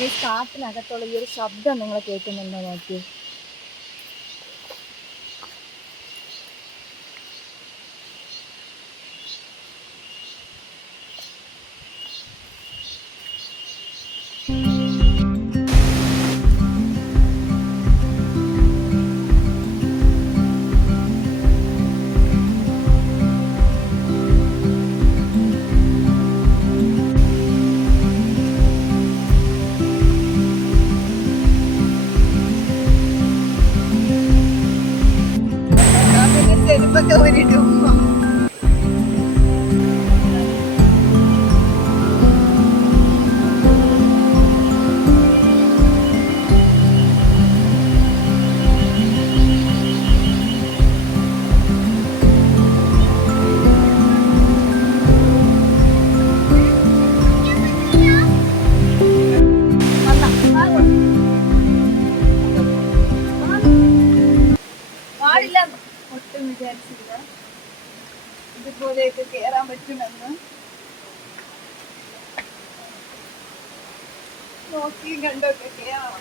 ഈ കാട്ടിനകത്തുള്ള ഈ ഒരു ശബ്ദം നിങ്ങൾ കേൾക്കുന്നുണ്ടോ നോക്കി. ചെരുപ്പൊക്കെ ഊരിട്ടു. ഒട്ടും വിചാരിച്ചില്ല ഇതുപോലെയൊക്കെ കേറാൻ പറ്റുമെന്ന്. നോക്കിയും കണ്ടൊക്കെ കേറാം.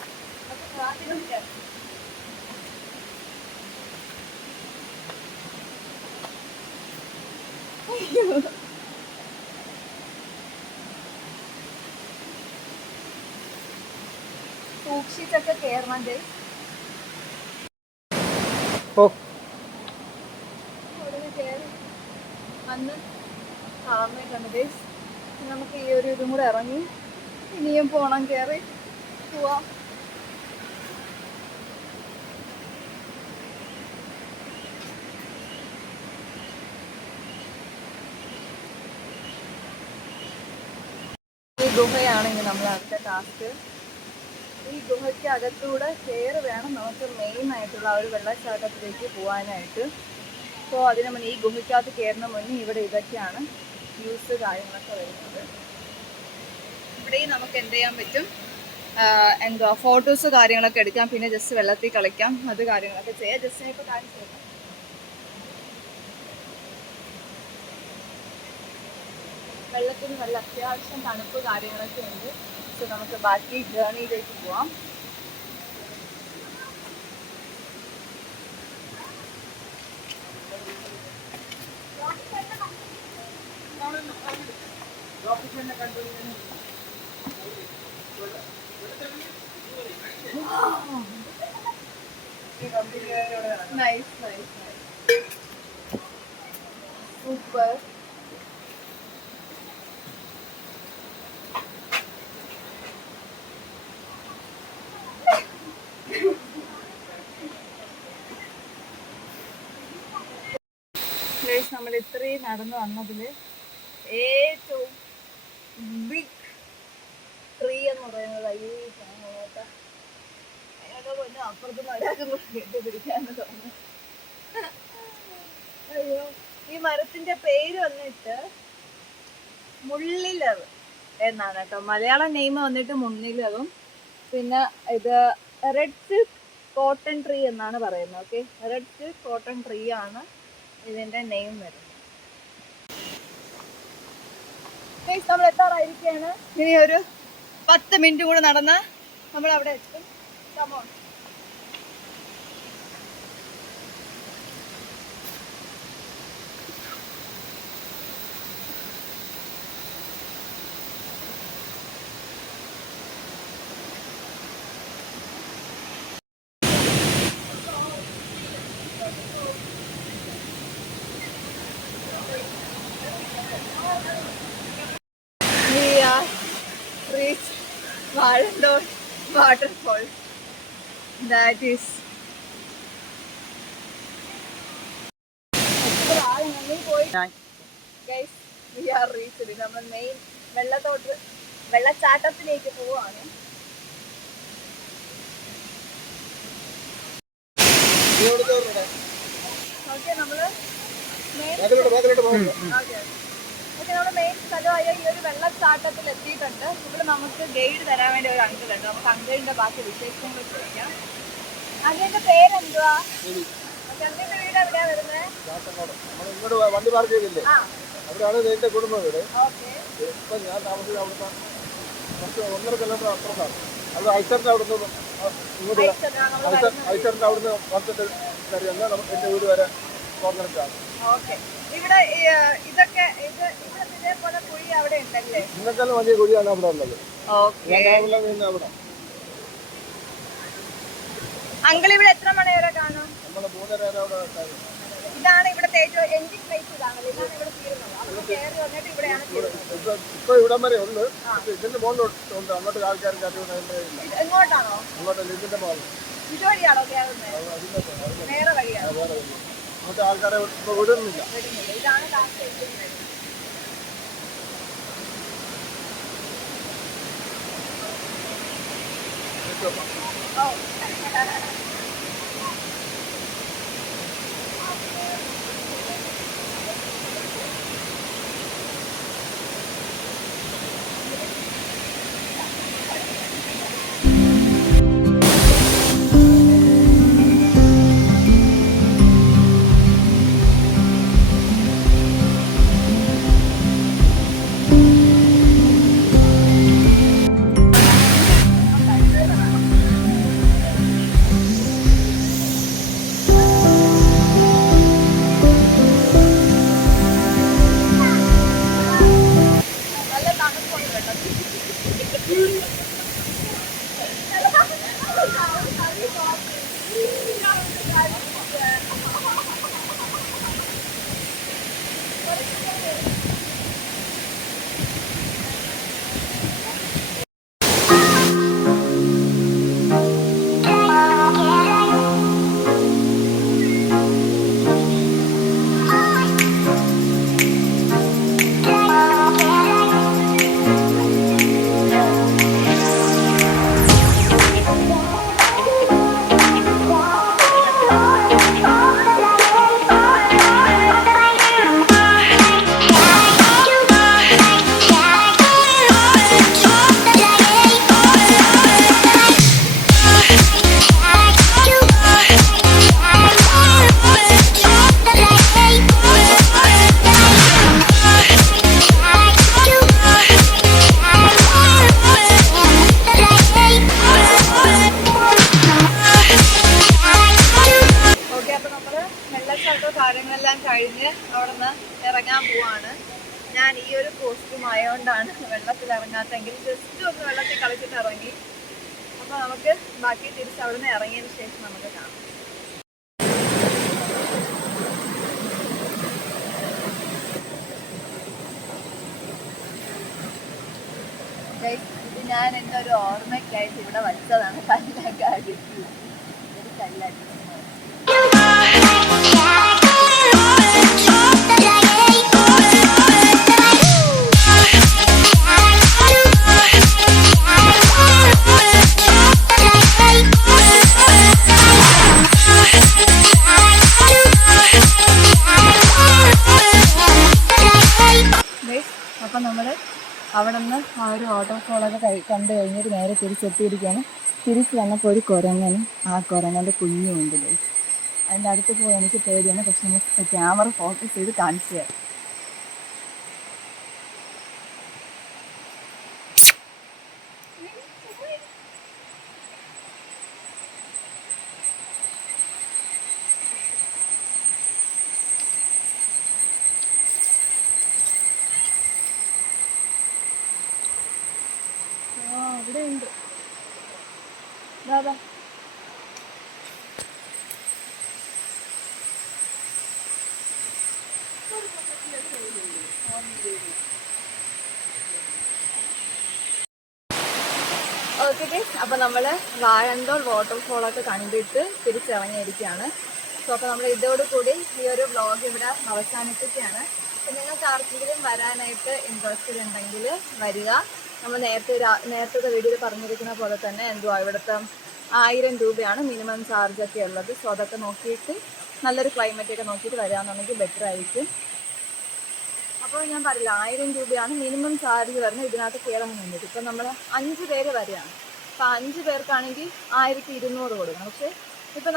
സൂക്ഷിച്ചൊക്കെ കേറണത്. അന്ന് കാണുന്നേ കണ്ടത്. നമുക്ക് ഈ ഒരു ഇതും കൂടെ ഇറങ്ങി ഇനിയും പോണം, കയറി പോവാം. ഈ ഗുഹയാണ് ഇനി നമ്മൾ അടുത്ത ടാസ്ക്. ഈ ഗുഹയ്ക്ക് അകത്തൂടെ കയറി വേണം നമുക്ക് മെയിൻ ആയിട്ടുള്ള ആ ഒരു വെള്ളച്ചാട്ടത്തിലേക്ക് പോകാനായിട്ട്. അപ്പോൾ അതിന് മുന്നേ ഈ ഗുഹയ്ക്കകത്ത് കയറുന്ന മുന്നേ ഇവിടെ ഇതൊക്കെയാണ് വ്യൂസ് കാര്യങ്ങളൊക്കെ വരുന്നത്. ഇവിടെയും നമുക്ക് എന്ത് ചെയ്യാൻ പറ്റും, എന്തുവാ ഫോട്ടോസ് കാര്യങ്ങളൊക്കെ എടുക്കാം, പിന്നെ ജസ്റ്റ് വെള്ളത്തിൽ കളിക്കാം, അത് കാര്യങ്ങളൊക്കെ ചെയ്യാം. ജസ്റ്റ് ഇപ്പോൾ കാണിച്ചു തരാം. വെള്ളത്തിന് നല്ല അത്യാവശ്യം തണുപ്പ് കാര്യങ്ങളൊക്കെ ഉണ്ട്. സോ നമുക്ക് ബാക്കി ജേർണിയിലേക്ക് പോവാം. Nice nice nice, super. നമ്മൾ ഇത്രയും നടന്നു വന്നതിൽ ഏറ്റവും ബിഗ് ട്രീ എന്ന് പറയുന്നത് അപ്പുറത്തുനിന്ന് ഒരാൾക്ക് കെട്ടിപ്പിടിക്കാന്ന് തോന്നുന്നു. അയ്യോ, ഈ മരത്തിന്റെ പേര് വന്നിട്ട് മുള്ളിലവ് എന്നാണ് കേട്ടോ. മലയാളം നെയിം വന്നിട്ട് മുള്ളിലവും, പിന്നെ ഇത് റെഡ് സിൽക്ക് കോട്ടൺ ട്രീ എന്നാണ് പറയുന്നത്. Okay, red silk cotton tree ആണ് ഇതിന്റെ നെയിം വരുന്നത്. നമ്മൾ എത്താറായിരിക്കുകയാണ്. ഇനി ഒരു 10 മിനിറ്റ് കൂടെ നടന്ന് നമ്മൾ അവിടെ എത്തും. Come on. Walendorf waterfall. That is. Guys, we are reached. നമ്മൾ മെയിൻ വെള്ളച്ചാട്ടത്തിലേക്ക് പോവാണ്. ഓക്കെ, നമ്മള് നമ്മുടെ മെയിൻ സ്ഥലമായ ഈ ഒരു വെള്ളച്ചാട്ടത്തിൽ എത്തിയിട്ടുണ്ട്. ഇവിടെ നമുക്ക് ഗൈഡ് തരാൻ വേണ്ടി ഒരു അങ്കിൾ ഉണ്ട്. നമുക്ക് അങ്കിളിന്റെ ബാക്കി വിശേഷങ്ങൾ ചോദിക്കാം. അങ്കിളിന്റെ പേരെന്തുവാ? അങ്കിളിന്റെ വീട് എവിടെയാ വരുന്നത്? വണ്ടി പാർക്ക് ചെയ്തില്ലേ, അവിടെയാണ് എന്റെ കുടുംബ വീട്. ഞാൻ താമസിക്കുന്നത് കുറച്ച് 1.5 കിലോമീറ്റർ അപ്പുറത്താണ്. അത് ഐസറിൻ്റെ അവിടെ നിന്ന് ഇങ്ങോട്ട് ഐസറിൻ്റെ അവിടെ നിന്ന് വന്നിട്ട് കയറി വന്നാൽ നമുക്ക് എൻ്റെ വീട് വരെ കോർണറിലാണ്. ഓക്കെ. ഇവിടെ ഇതൊക്കെ ഇതേപോലെ കുഴി അവിടെ ഉണ്ടല്ലേ? ഇതിനേക്കാളും വലിയ കുഴിയാണ് അവിടെ ഉള്ളത്. ഓക്കെ. അവിടെ അങ്കിൾ ഇവിടെ എത്ര മണി വരെ കാണും? നമ്മൾ 3:30 വരെ അവിടെ ഉണ്ടായിരുന്നു. ഇതാണ് ഇവിടുത്തെ ഏറ്റവും എൻഡിങ് പ്ലേസ് ഇതാണല്ലോ. ഇതാണ് ഇവിടെ തീരുന്നത്. അപ്പോൾ കയറി വന്നിട്ട് ഇവിടെയാണ് തീരുന്നത്. ഇപ്പൊ ഇവിടം വരെ ഉണ്ട്. ഇതിന്റെ മുകളിലുണ്ട്. അങ്ങോട്ട് ആൾക്കാർ എങ്ങോട്ടാണോ? അങ്ങോട്ടല്ല, ഇതിന്റെ മുകളിൽ. ഇതുവഴിയാണോ കയറുന്നത്? നേരെ വഴിയാണ്. അങ്ങോട്ട് ആൾക്കാരെ ഇപ്പൊ വിടുന്നില്ല. ഇതാണ് ലാസ്റ്റ് എൻഡിങ് പ്ലേസ്. ഓ നല്ല തണുപ്പുണ്ട് വെള്ളത്തിൽ. ഓക്കെ. അപ്പൊ നമ്മള് വെള്ളച്ചാട്ടവും കാര്യങ്ങളെല്ലാം കഴിഞ്ഞ് അവിടെ നിന്ന് ഇറങ്ങാൻ പോവാണ്. ഞാൻ ഈ ഒരു കോസ്റ്റ്യൂം ആയതുകൊണ്ടാണ് വെള്ളത്തിൽ ഇറങ്ങാത്തെങ്കിൽ ജസ്റ്റ് ഒന്ന് വെള്ളത്തിൽ കളിച്ചിട്ട് ഇറങ്ങി. അപ്പൊ നമുക്ക് ബാക്കി തിരിച്ച് അവിടെ നിന്ന് ഇറങ്ങിയതിന് ശേഷം നമുക്ക് കാണാം. Guys, ഇത് ഞാൻ എൻ്റെ ഒരു ഓർമ്മയ്ക്കായിട്ട് ഇവിടെ വച്ചതാണ്. കല്ലൊക്കെ അടിച്ചു. ഒരു കല്ലടിച്ചു. അപ്പം നമ്മൾ അവിടെ നിന്ന് ആ ഒരു വാട്ടർഫോളൊക്കെ കണ്ടു കഴിഞ്ഞിട്ട് നേരെ തിരിച്ചെത്തിയിരിക്കുകയാണ്. തിരിച്ച് വന്നപ്പോൾ ഒരു കുരങ്ങനും ആ കുരങ്ങൻ്റെ കുഞ്ഞും ഉണ്ട്. അതിൻ്റെ അടുത്ത് പോയി എനിക്ക് പേടിയാണ്. പക്ഷെ നമ്മൾ ക്യാമറ ഫോക്കസ് ചെയ്ത് കാണിച്ചു തരാം. ഇവിടെ ഉണ്ട്. ദാദാ ഓക്കെ ഗൈസ്, അപ്പോൾ നമ്മൾ വാഴന്തോൾ വാട്ടർഫോളൊക്കെ കണ്ടിട്ട് തിരിച്ചിറങ്ങിയിരിക്കുകയാണ്. സോ അപ്പോൾ നമ്മൾ ഇതോടുകൂടി ഈ ഒരു വ്ളോഗ് ഇവിടെ അവസാനിപ്പിക്കുകയാണ്. അപ്പോൾ നിങ്ങൾക്ക് ആർക്കെങ്കിലും വരാനായിട്ട് ഇൻട്രസ്റ്റഡ് ഉണ്ടെങ്കിൽ വരിക. നമ്മൾ നേരത്തെ വീഡിയോയിൽ പറഞ്ഞിരിക്കുന്ന പോലെ തന്നെ എന്തുവാ ഇവിടുത്തെ 1000 രൂപയാണ് മിനിമം ചാർജൊക്കെ ഉള്ളത്. സോ അതൊക്കെ നോക്കിയിട്ട് നല്ലൊരു ക്ലൈമറ്റൊക്കെ നോക്കിയിട്ട് വരാമെന്നുണ്ടെങ്കിൽ ബെറ്റർ ആയിരിക്കും. അപ്പോൾ ഞാൻ പറയില്ല 1000 രൂപയാണ് മിനിമം ചാർജ് വരുന്നത് ഇതിനകത്ത് കയറാൻ വേണ്ടിയിട്ട്. ഇപ്പം നമ്മൾ 5 പേര് വരികയാണ്. അപ്പോൾ 5 പേർക്കാണെങ്കിൽ 1200 കൊടുക്കണം. പക്ഷേ ഇപ്പം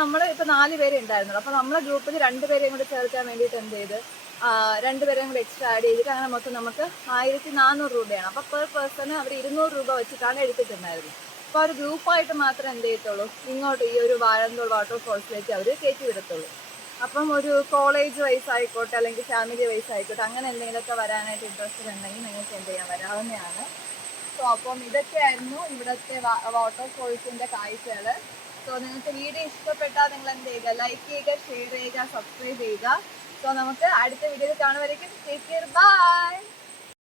4 പേരെ ഉണ്ടായിരുന്നുള്ളൂ. അപ്പോൾ നമ്മളെ ഗ്രൂപ്പിൽ 2 പേരെയും കൂടി ചേർക്കാൻ വേണ്ടിയിട്ട് എന്ത് ചെയ്ത് രണ്ടുപേരെയും കൂടെ എക്സ്ട്രാ ആഡ് ചെയ്തിട്ട് അങ്ങനെ മൊത്തം നമുക്ക് 1400 രൂപയാണ്. അപ്പോൾ പെർ പേഴ്സണ് അവർ 200 രൂപ വെച്ചിട്ടാണ് എടുത്തിട്ടുണ്ടായിരുന്നത്. അപ്പോൾ ഒരു ഗ്രൂപ്പായിട്ട് മാത്രം എന്ത് ചെയ്യത്തുള്ളൂ, ഇങ്ങോട്ട് ഈ ഒരു വാഴന്തോൾ വാട്ടർഫോൾസിലേക്ക് അവർ കയറ്റി വിടത്തുള്ളൂ. അപ്പം ഒരു കോളേജ് വൈസ് ആയിക്കോട്ടെ അല്ലെങ്കിൽ ഫാമിലി വൈസ് ആയിക്കോട്ടെ അങ്ങനെ എന്തെങ്കിലുമൊക്കെ വരാനായിട്ട് ഇൻട്രസ്റ്റഡ് ഉണ്ടെങ്കിൽ നിങ്ങൾക്ക് എന്ത് ചെയ്യാൻ വരാവുന്നതാണ്. സോ അപ്പം ഇതൊക്കെയായിരുന്നു ഇവിടുത്തെ വാട്ടർഫോൾസിൻ്റെ കാഴ്ചകൾ. സോ നിങ്ങൾക്ക് വീഡിയോ ഇഷ്ടപ്പെട്ടാൽ നിങ്ങൾ എന്ത് ചെയ്യുക, ലൈക്ക് ചെയ്യുക, ഷെയർ ചെയ്യുക, സബ്സ്ക്രൈബ് ചെയ്യുക. സോ നമുക്ക് അടുത്ത വീഡിയോയിൽ കാണുമ്പോഴേക്കും ടേക്ക് കെയർ, ബൈ.